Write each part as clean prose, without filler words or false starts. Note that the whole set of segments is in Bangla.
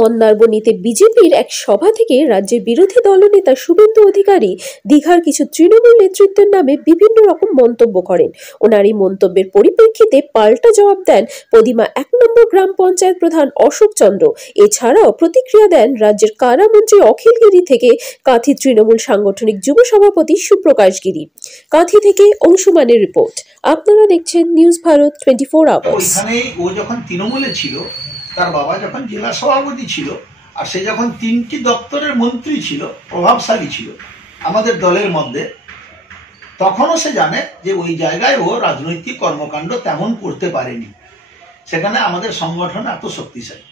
মন্দারমণিতে বিজেপির এক সভা থেকে রাজ্যের বিরোধী দলনেতা শুভেন্দু অধিকারী দীঘার কিছু তৃণমূল নেতৃত্বের নামে বিভিন্ন রকম মন্তব্য করেন। ওনার এই মন্তব্যের পরিপ্রেক্ষিতে পাল্টা জবাব দেন পদিমা ১ নম্বর গ্রাম পঞ্চায়েত প্রধান অশোক চন্দ্র। এছাড়াও প্রতিক্রিয়া দেন রাজ্যের কারামন্ত্রী অখিল গিরি থেকে কাঁথি তৃণমূল সাংগঠনিক যুব সভাপতি সুপ্রকাশ গিরি। কাঁথি থেকে অংশুমানের রিপোর্ট। আপনারা দেখছেন নিউজ ভারত 24 আওয়ার্স। ওইখানে ও যখন তৃণমূলে ছিল, তার বাবা যখন জেলা সভাপতি ছিল, আর সে যখন 3টি দপ্তরের মন্ত্রী ছিল, প্রভাবশালী ছিল আমাদের দলের মধ্যে, তখনও সে জানে যে ওই জায়গায় ও রাজনৈতিক কর্মকাণ্ড তেমন করতে পারেনি। সেখানে আমাদের সংগঠন এত শক্তিশালী,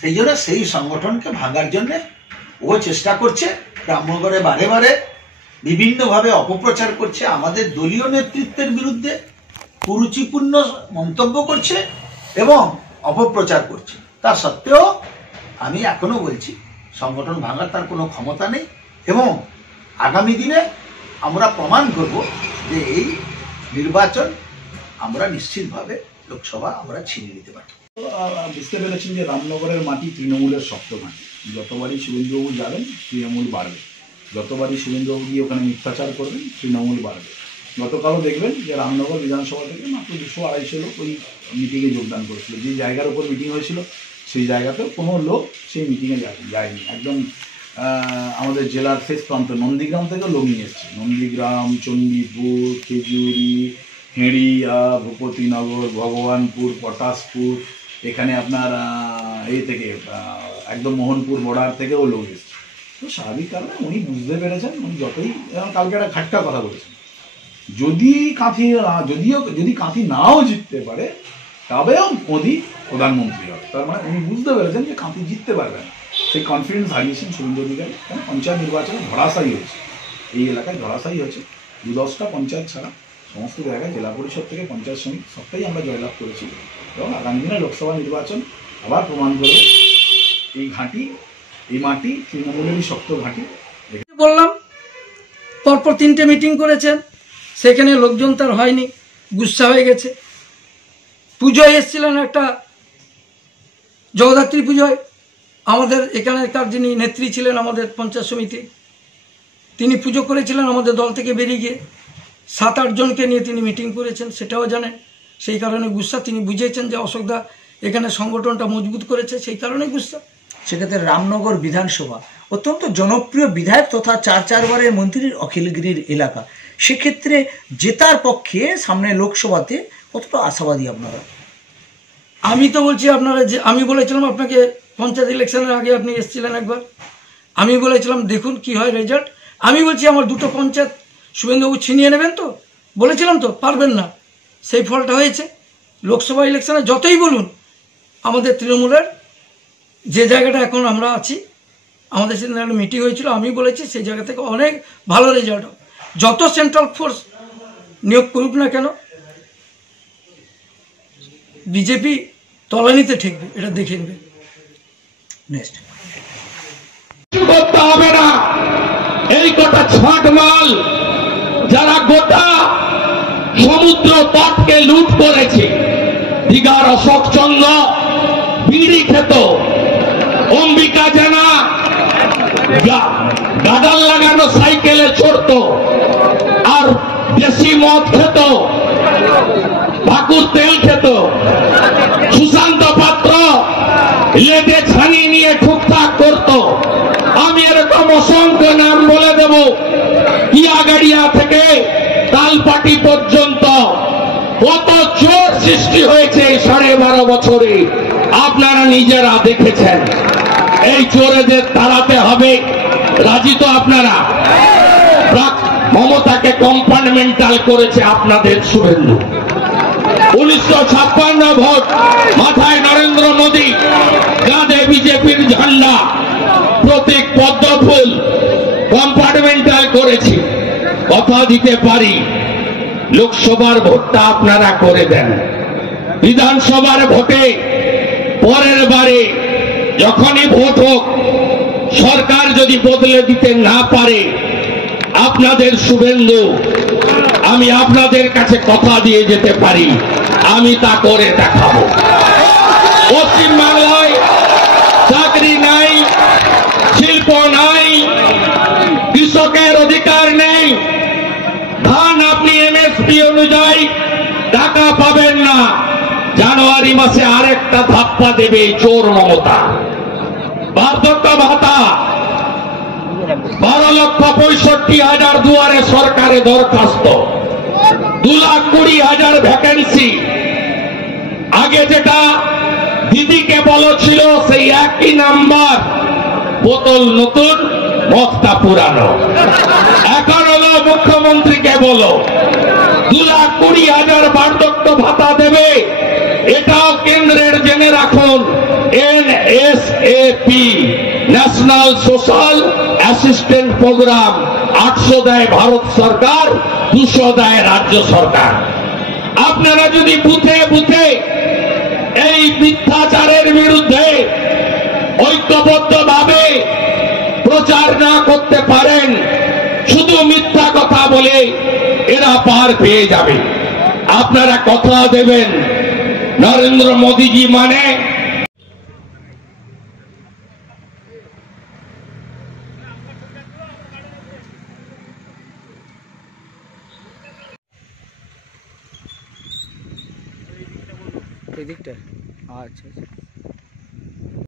সেই জন্য সেই সংগঠনকে ভাঙার জন্য ও চেষ্টা করছে। রামনগরে বারে বারে বিভিন্নভাবে অপপ্রচার করছে, আমাদের দলীয় নেতৃত্বের বিরুদ্ধে কুরুচিপূর্ণ মন্তব্য করছে এবং অপপ্রচার করছে। তা সত্ত্বেও আমি এখনো বলছি, সংগঠন ভাঙার তার কোনো ক্ষমতা নেই এবং আগামী দিনে আমরা প্রমাণ করব যে এই নির্বাচন আমরা নিশ্চিতভাবে লোকসভা আমরা ছিনিয়ে নিতে পারি। বুঝতে পেরেছেন যে রামনগরের মাটি তৃণমূলের শক্ত মাটি। যতবারই শুভেন্দুবাবু যাবেন তৃণমূল বাড়বে, যতবারই শুভেন্দুবাবু গিয়ে ওখানে মিথ্যাচার করবেন তৃণমূল বাড়বে। গতকালও দেখবেন যে রামনগর বিধানসভা থেকে মাত্র 200-250 লোক ওই মিটিংয়ে যোগদান করেছিল। যে জায়গার উপর মিটিং হয়েছিল সেই জায়গাতেও কোনো লোক সেই মিটিংয়ে যায়নি। একদম আমাদের জেলার শেষ প্রান্ত নন্দীগ্রাম থেকেও লোক নিয়ে এসছে। নন্দীগ্রাম, চণ্ডীপুর, খেজুরি, হেঁড়িয়া, ভূপতিনগর, ভগবানপুর, পটাশপুর, এখানে আপনার এই থেকে একদম মোহনপুর বর্ডার থেকেও লোক এসছে। তো স্বাভাবিক কারণে উনি বুঝতে পেরেছেন, উনি যতই কালকে একটা খাট্টা কথা বলেছেন, যদি কাঁথি নাও জিততে পারে তবেও মোদি প্রধানমন্ত্রী হবে। তার মানে উনি বুঝতে পেরেছেন যে কাঁথি জিততে পারবেন। সেই কনফিডেন্স হারিয়েছেন শুভেন্দু অধিকারী। কারণ পঞ্চায়েত নির্বাচনে ধরাশায়ী হয়েছে, এই এলাকায় ধরাশায়ী হয়েছে। 10টা পঞ্চায়েত ছাড়া সমস্ত জায়গায় জেলা পরিষদ থেকে পঞ্চায়েত সমিতি সবটাই আমরা জয়লাভ করেছি এবং আগামী দিনে লোকসভা নির্বাচন আবার প্রমাণ করবে এই মাটি তৃণমূলেরই শক্ত ঘাঁটি। বললাম পরপর 3টে মিটিং করেছেন, সেখানে লোকজন তার হয়নি, গুচ্ছা হয়ে গেছে। পুজোয় এসেছিলেন, একটা জগদ্ধাত্রী পুজোয় আমাদের এখানকার যিনি নেত্রী ছিলেন আমাদের পঞ্চায়েত সমিতি, তিনি পুজো করেছিলেন আমাদের দল থেকে বেরিয়ে গিয়ে। 7-8 জনকে নিয়ে তিনি মিটিং করেছেন, সেটাও জানেন। সেই কারণে গুচ্ছা, তিনি বুঝেছেন যে অশোকদা এখানে সংগঠনটা মজবুত করেছে, সেই কারণে গুচ্ছা। সেক্ষেত্রে রামনগর বিধানসভা অত্যন্ত জনপ্রিয় বিধায়ক তথা 4বারের মন্ত্রীর অখিলগিরির এলাকা। সেক্ষেত্রে জেতার পক্ষে সামনে লোকসভাতে কতটা আশাবাদী আপনারা? আমি তো বলছি আপনারা, যে আমি বলেছিলাম আপনাকে পঞ্চায়েত ইলেকশনের আগে, আপনি এসেছিলেন একবার, আমি বলেছিলাম দেখুন কি হয় রেজাল্ট। আমি বলছি আমার 2টো পঞ্চায়েত শুভেন্দুবাবু ছিনিয়ে নেবেন, তো বলেছিলাম তো পারবেন না, সেই ফলটা হয়েছে। লোকসভা ইলেকশনে যতই বলুন, আমাদের তৃণমূলের যে জায়গাটা এখন আমরা আছি, আমাদের সেদিন একটা মিটিং হয়েছিল, আমি বলেছি সেই জায়গা থেকে অনেক ভালো রেজাল্ট হবে। যত সেন্ট্রাল ফোর্স নিয়োগ করুক না কেন, বিজেপি তলানিতে ঠেকবে, এটা দেখে নেবে। নেক্সট করতে হবে না। এই গোটা ছাঁট মাল যারা গোটা সমুদ্র তটকে লুট করেছে, দীঘার অশোক চন্দ্র বিড়ি খেত, অম্বিকা জানা গাদাল লাগানো সাইকেলে চড়ত আর দেশি মদ খেত, ভাকুর তেল খেত। সুশান্ত পাত্র লেদে ছানি নিয়ে ঠুকঠাক করত। আমি এরকম অসংখ্য নাম বলে দেব, কিয়াগাড়িয়া থেকে তালপাটি পর্যন্ত কত চোর সৃষ্টি হয়েছে এই 12.5 বছরে, আপনারা নিজেরা দেখেছেন। এই চোরেদের তাড়াতে হবে, রাজি তো আপনারা? মমতাকে কম্পার্টমেন্টাল করেছে আপনাদের শুভেন্দু। 1956 ভোট, মাথায় নরেন্দ্র মোদী, কাঁধে বিজেপির ঝান্ডা, প্রতীক পদ্মফুল, কম্পার্টমেন্টাল করেছি। কথা দিতে পারি, লোকসভার ভোটটা আপনারা করে দেন। বিধানসভার ভোটে পরের বারে যখনই ভোট হোক, সরকার যদি বদলে দিতে না পারে, আপনাদের শুভেন্দু, আমি আপনাদের কাছে কথা দিয়ে যেতে পারি, আমি তা করে দেখাবো। পশ্চিম বাংলায় চাকরি অনুযায়ী টাকা পাবেন না, জানুয়ারি মাসে আরেকটা ধাপ্পা দেবে চোর মমতা। বার্ধক্য ভাতা 12,65,000 দুয়ারে সরকারে দরখাস্ত, 2,20,000 ভ্যাকেন্সি। আগে যেটা দিদিকে বলেছিল সেই একই নাম্বার, বোতল নতুন মদটা পুরানো। এখন হলো মুখ্যমন্ত্রীকে বলো 2,20,000 বার্ধক্য ভাতা দেবে, এটাও কেন্দ্রের জেনে রাখুন। NSAP national social assistant programme 800 দেয় ভারত সরকার, 200 দেয় রাজ্য সরকার। আপনারা যদি বুথে বুথে এই মিথ্যাচারের বিরুদ্ধে ঐক্যবদ্ধভাবে প্রচার না করতে পারেন, শুধু মিথ্যা কথা বলে এরা পার পেয়ে যাবে। আপনারা কথা দেবেন নরেন্দ্র মোদীজি মানে এদিকটা। আচ্ছা।